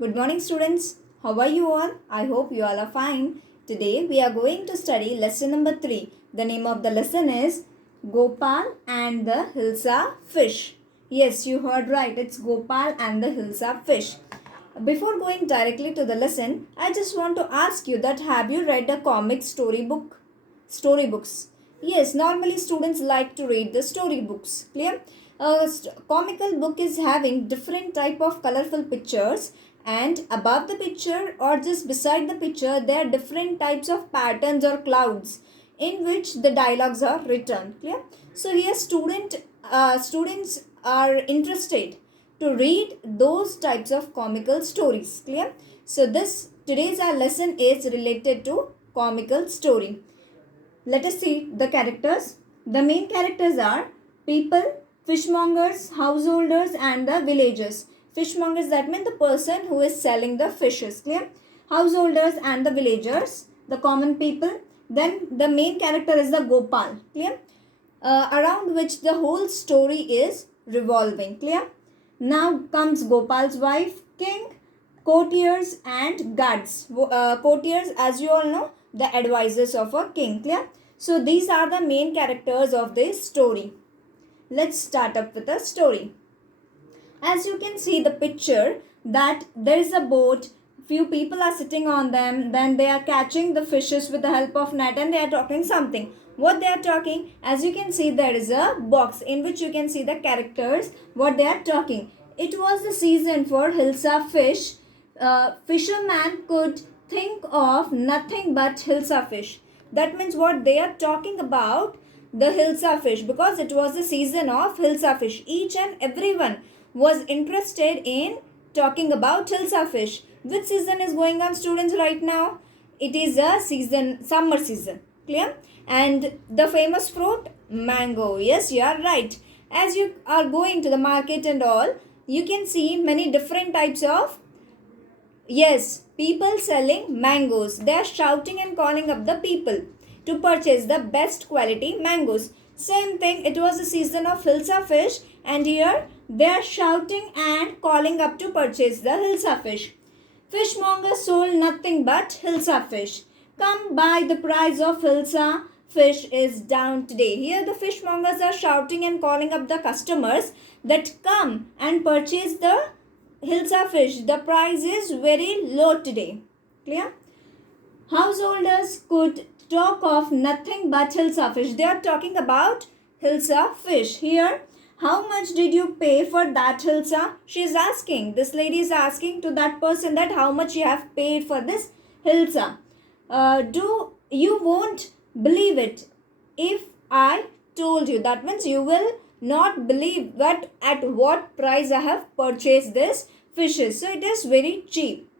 Good morning, students. How are you all? I hope you all are fine. Today we are going to study lesson number 3. The name of the lesson is Gopal and the Hilsa Fish. Yes, you heard right. It's Gopal and the Hilsa Fish. Before going directly to the lesson, I just want to ask you that have you read a comic storybooks? Yes, normally students like to read the storybooks. Clear? A comical book is having different type of colorful pictures, and above the picture or just beside the picture there are different types of patterns or clouds in which the dialogues are written. Clear? So here students are interested to read those types of comical stories. Clear? So this today's our lesson is related to comical story. Let us see the characters. The main characters are people, fishmongers, householders, and the villagers. Fishmongers, that means the person who is selling the fishes. Clear? Householders and the villagers, the common people. Then the main character is the Gopal. Clear? Around which the whole story is revolving. Clear? Now comes Gopal's wife, king, courtiers, and guards. Courtiers, as you all know, the advisors of a king. Clear? So these are the main characters of this story. Let's start up with the story. As you can see the picture that there is a boat, few people are sitting on them, then they are catching the fishes with the help of net and they are talking something. What they are talking, as you can see there is a box in which you can see the characters, what they are talking. It was the season for Hilsa fish. Fisherman could think of nothing but Hilsa fish. That means what they are talking about, the Hilsa fish, because it was the season of Hilsa fish. Each and everyone was interested in talking about Hilsa fish. Which season is going on, students, right now? It is a season, summer season. Clear? And the famous fruit, mango. Yes, you are right. As you are going to the market and all, you can see many different types of, yes, people selling mangoes. They are shouting and calling up the people to purchase the best quality mangoes. Same thing, it was the season of Hilsa fish, and here they are shouting and calling up to purchase the Hilsa fish. Fishmonger sold nothing but Hilsa fish. Come buy, the price of Hilsa fish is down today. Here the fishmongers are shouting and calling up the customers that come and purchase the Hilsa fish. The price is very low today. Clear? Householders could talk of nothing but Hilsa fish. They are talking about Hilsa fish. Here, how much did you pay for that Hilsa? She is asking. This lady is asking to that person that how much you have paid for this Hilsa. Do you won't believe it if I told you. That means you will not believe that at what price I have purchased this fishes. So it is very cheap.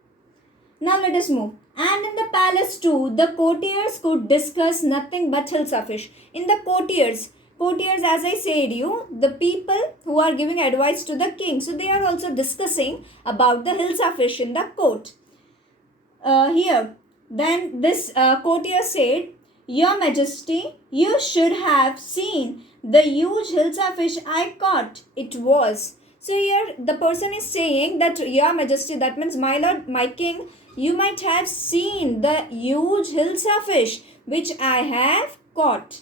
Now let us move. And in the palace too, the courtiers could discuss nothing but Hilsa fish. In the courtiers as I said you, the people who are giving advice to the king. So they are also discussing about the Hilsa fish in the court. Here, then this courtier said, Your Majesty, you should have seen the huge Hilsa fish I caught. It was. So here the person is saying that Your Majesty, that means my lord, my king, you might have seen the huge Hilsa fish which I have caught.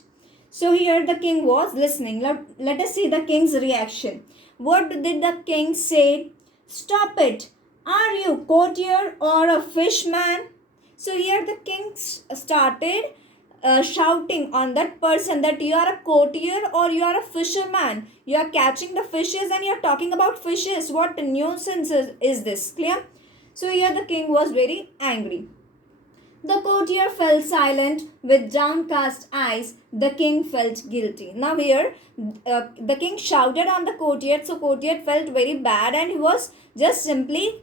So here the king was listening. Let us see the king's reaction. What did the king say? Stop it. Are you courtier or a fishman? So here the king started shouting on that person that you are a courtier or you are a fisherman. You are catching the fishes and you are talking about fishes. What nuisance is this? Clear? So here the king was very angry. The courtier fell silent with downcast eyes. The king felt guilty. Now here the king shouted on the courtier. So courtier felt very bad and he was just simply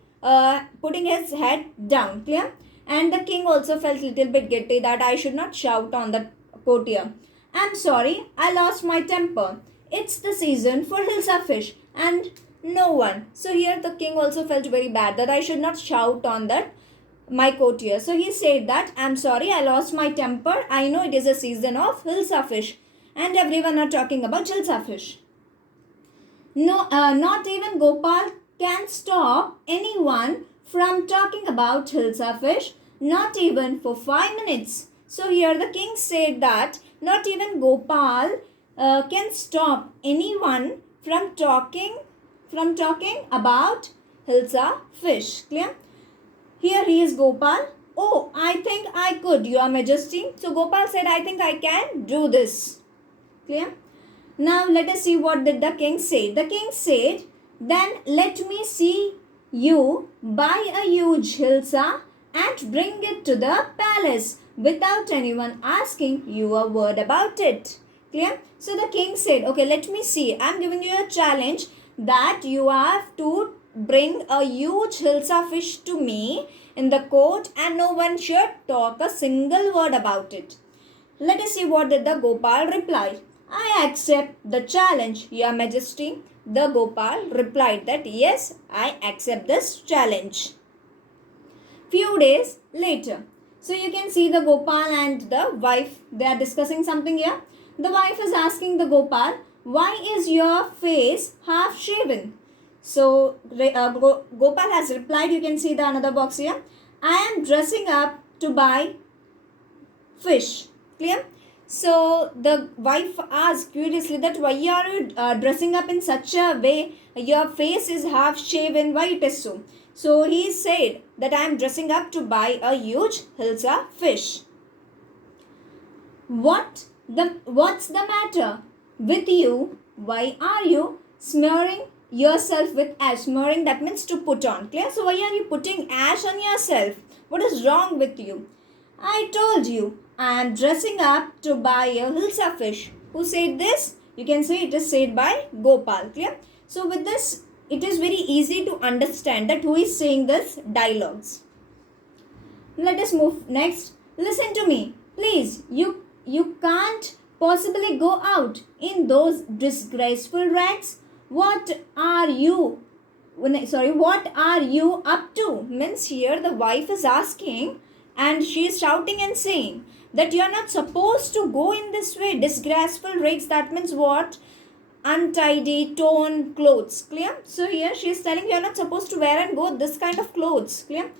putting his head down. Clear? And the king also felt little bit guilty that I should not shout on the courtier. I'm sorry, I lost my temper. It's the season for Hilsa fish and no one. So here the king also felt very bad that I should not shout on that my courtier. So he said that I'm sorry, I lost my temper. I know it is a season of Hilsa fish and everyone are talking about Hilsa fish. No, not even Gopal can stop anyone from talking about Hilsa fish, not even for 5 minutes. So here the king said that not even Gopal can stop anyone from talking about Hilsa fish. Clear? Here he is Gopal. Oh, I think I could, Your Majesty. So Gopal said, I think I can do this. Clear? Now let us see what did the king say. The king said, then let me see you buy a huge hilsa and bring it to the palace without anyone asking you a word about it. Clear? So the king said, okay, let me see. I'm giving you a challenge that you have to bring a huge hilsa fish to me in the court and no one should talk a single word about it. Let us see what did the Gopal reply. I accept the challenge, Your Majesty. The Gopal replied that yes, I accept this challenge. Few days later. So you can see the Gopal and the wife, they are discussing something here. The wife is asking the Gopal, why is your face half shaven? So Gopal has replied, you can see the another box here. I am dressing up to buy fish. Clear? So the wife asked curiously that why are you dressing up in such a way? Your face is half shaven. Why it is so? So he said that I am dressing up to buy a huge hilsa fish. What's the matter with you? Why are you smearing yourself with ash? Smearing, that means to put on. Clear? So why are you putting ash on yourself? What is wrong with you? I told you, I am dressing up to buy a hilsa fish. Who said this? You can say it is said by Gopal. Clear? So with this, it is very easy to understand that who is saying this dialogues. Let us move next. Listen to me. Please, you can't possibly go out in those disgraceful rags. What are you up to? Means here the wife is asking and she is shouting and saying that you are not supposed to go in this way. Disgraceful rags, that means what? Untidy, torn clothes. Clear? So here she is telling you are not supposed to wear and go this kind of clothes. Clear?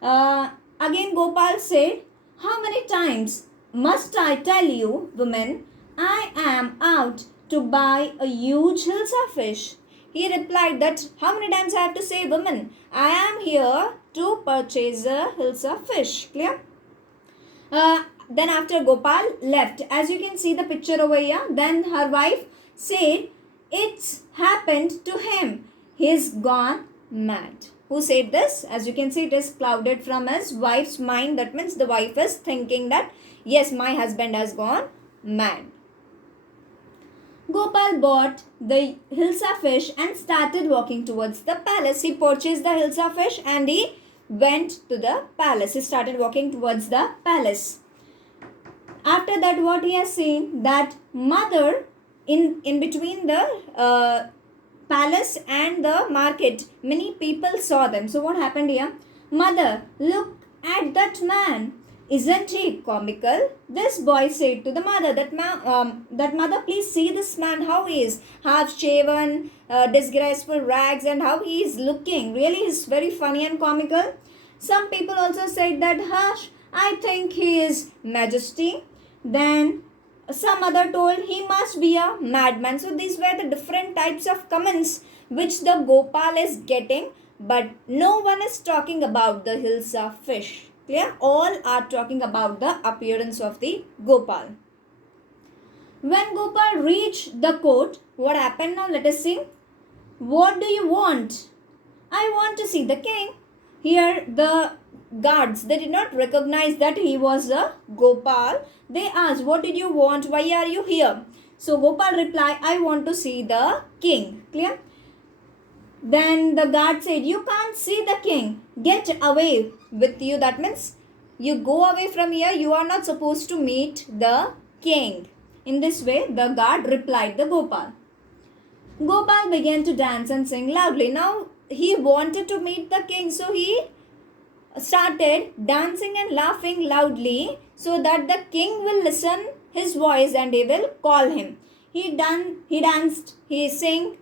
Again Gopal said, how many times must I tell you, women, I am out to buy a huge hilsa fish? He replied that how many times I have to say, woman, I am here to purchase a hilsa fish. Clear? Then after Gopal left, as you can see the picture over here, then her wife said, it's happened to him. He's gone mad. Who said this? As you can see, it is clouded from his wife's mind. That means the wife is thinking that, yes, my husband has gone mad. Gopal bought the hilsa fish and started walking towards the palace. He purchased the hilsa fish and he went to the palace. He started walking towards the palace. After that, what he has seen, that mother in between the palace and the market, many people saw them. So what happened here? Mother, look at that man. Isn't he comical? This boy said to the mother that mother, please see this man, how he is, half shaven, disgraceful rags, and how he is looking. Really, he's very funny and comical. Some people also said that, hush, I think he is majesty. Then some other told he must be a madman. So these were the different types of comments which the Gopal is getting, but no one is talking about the hilsa fish. Clear? All are talking about the appearance of the Gopal. When Gopal reached the court, what happened now? Let us see. What do you want? I want to see the king. Here the guards, they did not recognize that he was a Gopal. They asked, what did you want? Why are you here? So Gopal replied, I want to see the king. Clear? Then the guard said, you can't see the king. Get away with you. That means you go away from here. You are not supposed to meet the king. In this way, the guard replied the Gopal. Gopal began to dance and sing loudly. Now he wanted to meet the king. So he started dancing and laughing loudly so that the king will listen his voice and he will call him. He danced, he sang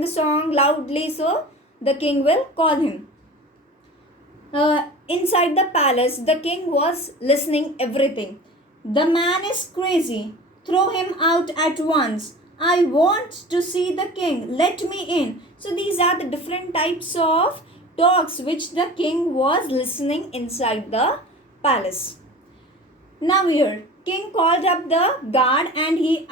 the song loudly so the king will call him. Inside the palace, the king was listening everything. The man is crazy. Throw him out at once. I want to see the king. Let me in. So these are the different types of talks which the king was listening inside the palace. Now here, king called up the guard and he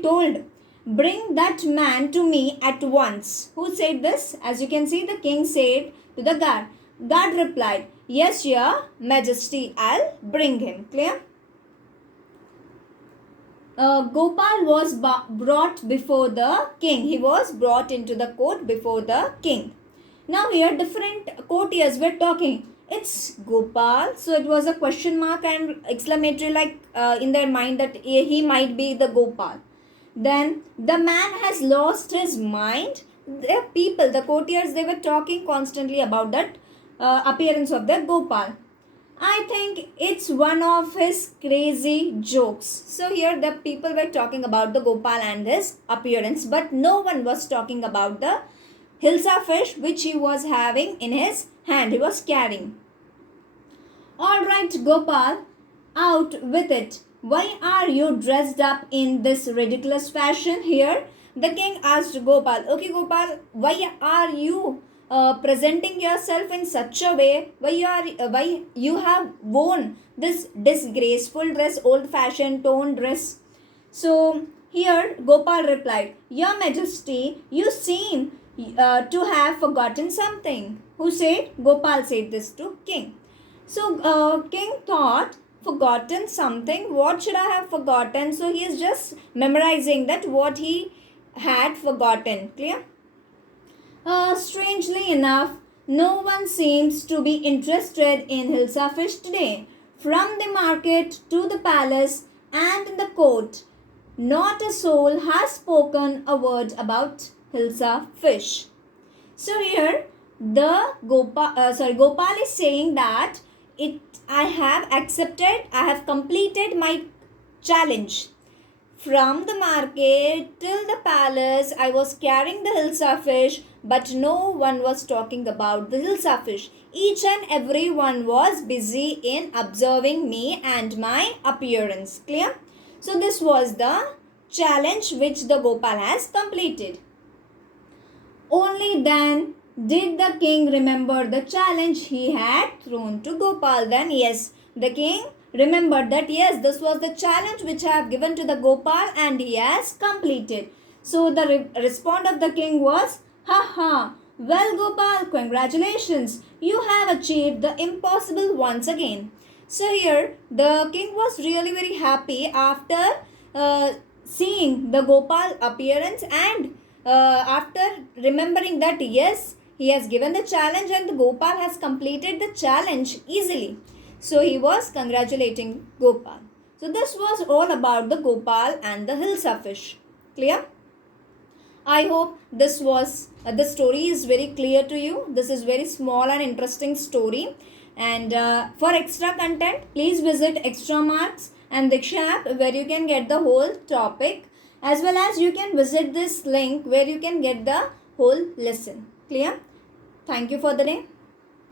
told, bring that man to me at once. Who said this? As you can see, the king said to the guard. Guard replied, yes, your majesty, I'll bring him. Clear? Gopal was brought before the king. He was brought into the court before the king. Now here different courtiers were talking. It's Gopal. So it was a question mark and exclamatory like in their mind that he might be the Gopal. Then the man has lost his mind. The people, the courtiers, they were talking constantly about that appearance of the Gopal. I think it's one of his crazy jokes. So here the people were talking about the Gopal and his appearance, but no one was talking about the Hilsa fish which he was having in his hand. He was carrying. Alright Gopal, out with it. Why are you dressed up in this ridiculous fashion here? The king asked Gopal. Okay Gopal, why are you presenting yourself in such a way? Why you have worn this disgraceful dress, old-fashioned toned dress? So here Gopal replied, Your Majesty, you seem to have forgotten something. Who said? Gopal said this to king. So king thought, forgotten something? What should I have forgotten? So he is just memorizing that what he had forgotten. Clear? Strangely enough, no one seems to be interested in Hilsa fish today. From the market to the palace and in the court, not a soul has spoken a word about Hilsa fish. So here, the Gopal is saying that I have completed my challenge. From the market till the palace, I was carrying the Hilsa fish, but no one was talking about the Hilsa fish. Each and every one was busy in observing me and my appearance. Clear? So this was the challenge which the Gopal has completed. Only then did the king remember the challenge he had thrown to Gopal. Then yes, the king remembered that yes, this was the challenge which I have given to the Gopal and he has completed. So the response of the king was, ha ha, well Gopal, congratulations, you have achieved the impossible once again. So here the king was really very happy after seeing the Gopal appearance and after remembering that yes, he has given the challenge and the Gopal has completed the challenge easily. So he was congratulating Gopal. So this was all about the Gopal and the Hilsa fish. Clear? I hope this story is very clear to you. This is very small and interesting story. And for extra content, please visit Extra Marks and Diksha app where you can get the whole topic, as well as you can visit this link where you can get the whole lesson. Clear? Thank you for the day.